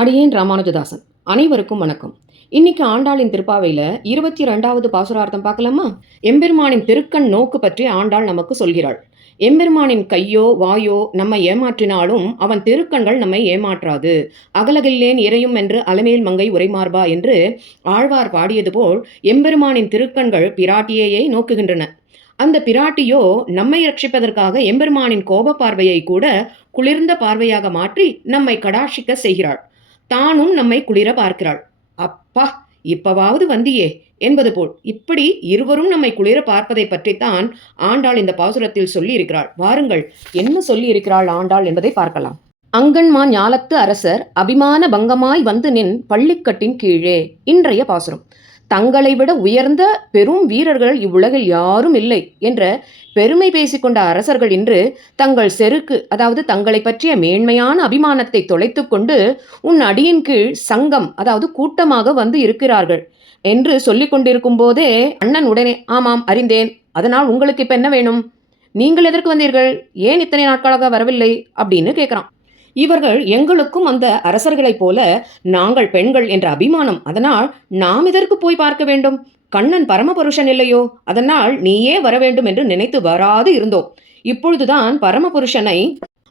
அடியேன் ராமானுஜதாசன். அனைவருக்கும் வணக்கம். இன்னைக்கு ஆண்டாளின் திருப்பாவையில 22வது பாசுரார்த்தம் பார்க்கலாமா? எம்பெருமானின் திருக்கண் நோக்கு பற்றி ஆண்டாள் நமக்கு சொல்கிறாள். எம்பெருமானின் கையோ வாயோ நம்மை ஏமாற்றினாலும் அவன் திருக்கண்கள் நம்மை ஏமாற்றாது. அகலகில்லேன் இறையும் என்று அலமேல் மங்கை உரைமார்பா என்று ஆழ்வார் பாடியது போல் எம்பெருமானின் திருக்கண்கள் பிராட்டியையே நோக்குகின்றன. அந்த பிராட்டியோ நம்மை ரட்சிப்பதற்காக எம்பெருமானின் கோப பார்வையை கூட குளிர்ந்த பார்வையாக மாற்றி நம்மை கடாட்சிக்க செய்கிறாள். தானும் நம்மை குளிர பார்க்கிறாள். அப்பா, இப்பவாவது வந்தியே என்பது போல் இப்படி இருவரும் நம்மை குளிர பார்ப்பதை பற்றித்தான் ஆண்டாள் இந்த பாசுரத்தில் சொல்லி இருக்கிறாள். வாருங்கள், என்ன சொல்லி இருக்கிறாள் ஆண்டாள் என்பதை பார்க்கலாம். அங்கண்மா ஞாலத்து அரசர் அபிமான பங்கமாய் வந்து நின் பள்ளிக்கட்டின் கீழே. இன்றைய பாசுரம். தங்களை விட உயர்ந்த பெரும் வீரர்கள் இவ்வுலகில் யாரும் இல்லை என்ற பெருமை பேசிக்கொண்ட அரசர்கள் இன்று தங்கள் செருக்கு, அதாவது தங்களை பற்றிய மேன்மையான அபிமானத்தை தொலைத்து கொண்டு உன் அடியின் கீழ் சங்கம், அதாவது கூட்டமாக வந்து இருக்கிறார்கள் என்று சொல்லிக் கொண்டிருக்கும் போதே அண்ணன் உடனே, ஆமாம் அறிந்தேன், அதனால் உங்களுக்கு இப்ப என்ன வேணும், நீங்கள் எதற்கு வந்தீர்கள், ஏன் இத்தனை நாட்களாக வரவில்லை அப்படின்னு கேட்குறான். இவர்கள் எங்களுக்கும் அந்த அரசர்களைப் போல நாங்கள் பெண்கள் என்ற அபிமானம், அதனால் நாம் இதற்கு போய் பார்க்க வேண்டும், கண்ணன் பரமபுருஷன் இல்லையோ, அதனால் நீயே வர வேண்டும் என்று நினைத்து வராது இருந்தோம். இப்பொழுதுதான் பரமபுருஷனை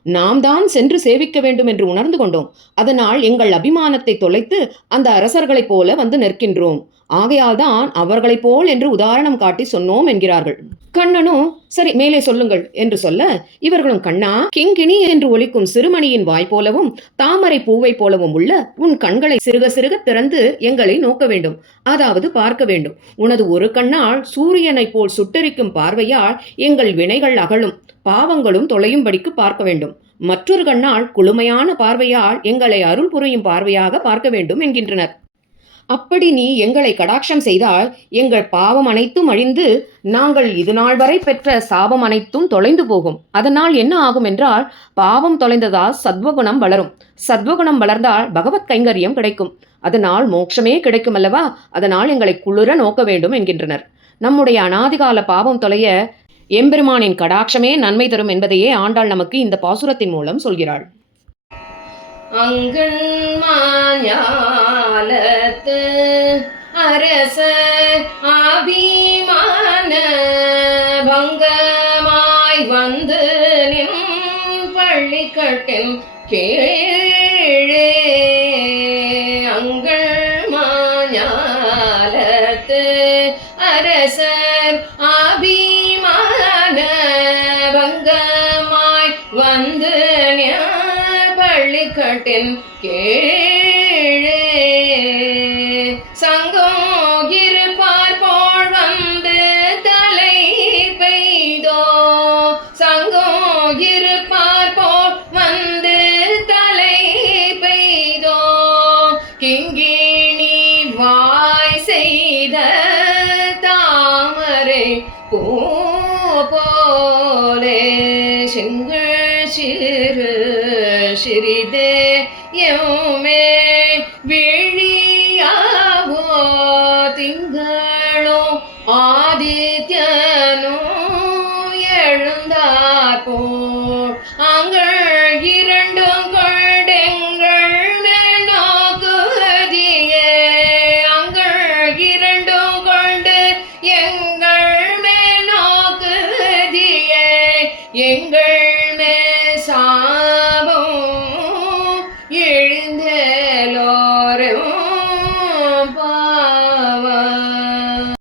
நாம் தான் சென்று சேவிக்க வேண்டும் என்று உணர்ந்து கொண்டோம். அதனால் எங்கள் அபிமானத்தை தொலைத்து அந்த அரசர்களைப் போல வந்து நிற்கின்றோம். ஆகையால் தான் அவர்களைப் போல் என்று உதாரணம் காட்டி சொன்னோம் என்கிறார்கள். கண்ணனும் சரி மேலே சொல்லுங்கள் என்று சொல்ல, இவர்களும் கண்ணா, கிங்கிணி என்று ஒலிக்கும் சிறுமணியின் வாய் போலவும் தாமரை பூவை போலவும் உள்ள உன் கண்களை சிறுக சிறுக திறந்து எங்களை நோக்க வேண்டும், அதாவது பார்க்க வேண்டும். உனது ஒரு கண்ணால் சூரியனை போல் சுட்டரிக்கும் பார்வையால் எங்கள் வினைகள் அகலும், பாவங்களும் தொலையும்படிக்கு பார்க்க வேண்டும். மற்றொரு கண்ணால் குளுமையான பார்வையால் எங்களை அருள் புரியும் பார்வையாக பார்க்க வேண்டும் என்கின்றனர். அப்படி நீ எங்களை கடாட்சம் செய்தால் எங்கள் பாவம் அனைத்தும் அழிந்து நாங்கள் இது நாள் வரை பெற்ற சாபம் அனைத்தும் தொலைந்து போகும். அதனால் என்ன ஆகும் என்றால், பாவம் தொலைந்ததால் சத்வகுணம் வளரும், சத்வகுணம் வளர்ந்தால் பகவத் கைங்கரியம் கிடைக்கும், அதனால் மோட்சமே கிடைக்கும் அல்லவா, அதனால் எங்களை குளிர நோக்க வேண்டும் என்கின்றனர். நம்முடைய அனாதிகால பாவம் தொலைய எம்பெருமானின் கடாட்சமே நன்மை தரும் என்பதையே ஆண்டாள் நமக்கு இந்த பாசுரத்தின் மூலம் சொல்கிறாள். அங்கண்மாஞாலத்து அரசர் அபிமான பங்கமாய் வந்து நின் பள்ளிக்கட்டின் கீழே. அங்கண்மாஞாலத்து அரசர் அபிமான பங்கமாய் வந்து பள்ளிக்கட்டின் கீழே. சங்கம் இருப்பார் போல் வந்து தலை பெய்தோ, சங்கம் இருப்பார் போல் வந்து தலை பெய்தோ, கிங்கிணி வாய் செய்த தாமரை பூ போலே செங்கல் சிறு சிறிதே எம்மே விழியாவோ, திங்களும் ஆதித்யனும் எழுந்தார் போல் அங்கள் இரண்டும் கொண்டெங்கள் நோக்குதியே. அங்கள் இரண்டும் கொண்டு எங்கள் நோக்குதியே, எங்கள் சாபம் எழுந்தலோரும்